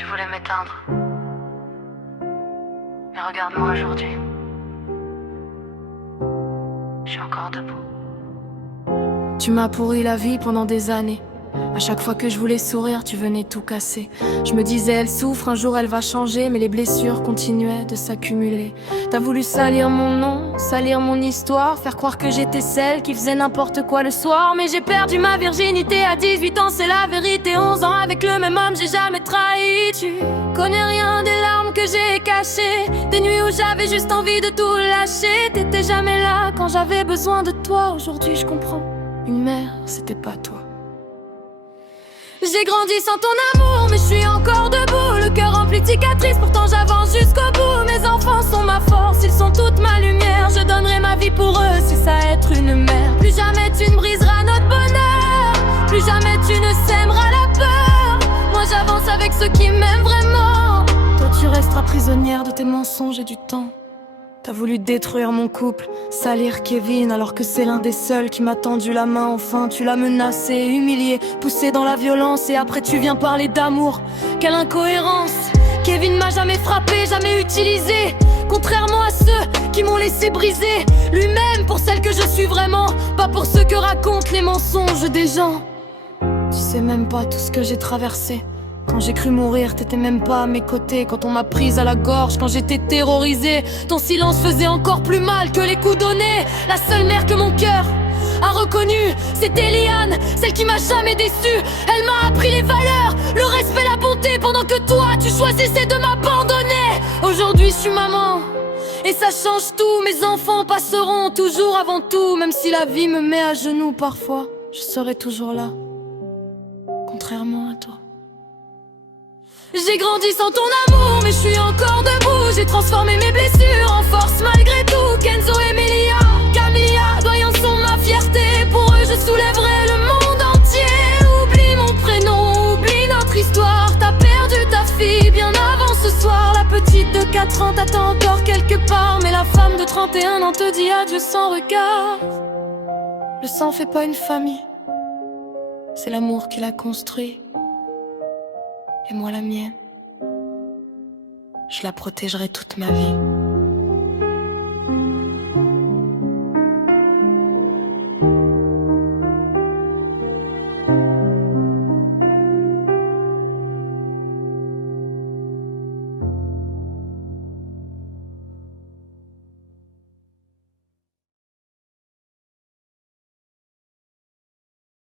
Tu voulais m'éteindre. Mais regarde-moi aujourd'hui. Je suis encore debout. Tu m'as pourri la vie pendant des années. À chaque fois que je voulais sourire, tu venais tout casser. Je me disais, elle souffre, un jour elle va changer. Mais les blessures continuaient de s'accumuler. T'as voulu salir mon nom, salir mon histoire, faire croire que j'étais celle qui faisait n'importe quoi le soir. Mais j'ai perdu ma virginité à 18 ans, c'est la vérité. 11 ans avec le même homme, j'ai jamais trahi. Tu connais rien des larmes que j'ai cachées, des nuits où j'avais juste envie de tout lâcher. T'étais jamais là quand j'avais besoin de toi. Aujourd'hui je comprends, une mère c'était pas toi. J'ai grandi sans ton amour, mais je suis encore debout. Le cœur rempli de cicatrices, pourtant j'avance jusqu'au bout. Mes enfants sont ma force, ils sont toute ma lumière. Je donnerai ma vie pour eux, c'est ça être une mère. Plus jamais tu ne briseras notre bonheur, plus jamais tu ne sèmeras la peur. Moi j'avance avec ceux qui m'aiment vraiment. Toi tu resteras prisonnière de tes mensonges et du temps. T'as voulu détruire mon couple, salir Kevin, alors que c'est l'un des seuls qui m'a tendu la main. Enfin tu l'as menacé, humilié, poussé dans la violence. Et après tu viens parler d'amour, quelle incohérence. Kevin m'a jamais frappé, jamais utilisé, contrairement à ceux qui m'ont laissé briser. Lui-même pour celle que je suis vraiment, pas pour ceux que racontent les mensonges des gens. Tu sais même pas tout ce que j'ai traversé. Quand j'ai cru mourir, t'étais même pas à mes côtés. Quand on m'a prise à la gorge, quand j'étais terrorisée, ton silence faisait encore plus mal que les coups donnés. La seule mère que mon cœur a reconnue, c'était Liane, celle qui m'a jamais déçue. Elle m'a appris les valeurs, le respect, la bonté, pendant que toi, tu choisissais de m'abandonner. Aujourd'hui, je suis maman, et ça change tout. Mes enfants passeront toujours avant tout. Même si la vie me met à genoux parfois, je serai toujours là, contrairement à toi. J'ai grandi sans ton amour, mais je suis encore debout. J'ai transformé mes blessures en force malgré tout. Kenzo, Emilia, Camilla, doyens sont ma fierté. Pour eux je soulèverai le monde entier. Oublie mon prénom, oublie notre histoire. T'as perdu ta fille bien avant ce soir. La petite de 4 ans t'attend encore quelque part. Mais la femme de 31 ans te dit adieu sans regard. Le sang fait pas une famille, c'est l'amour qui l'a construit. Et moi la mienne, je la protégerai toute ma vie.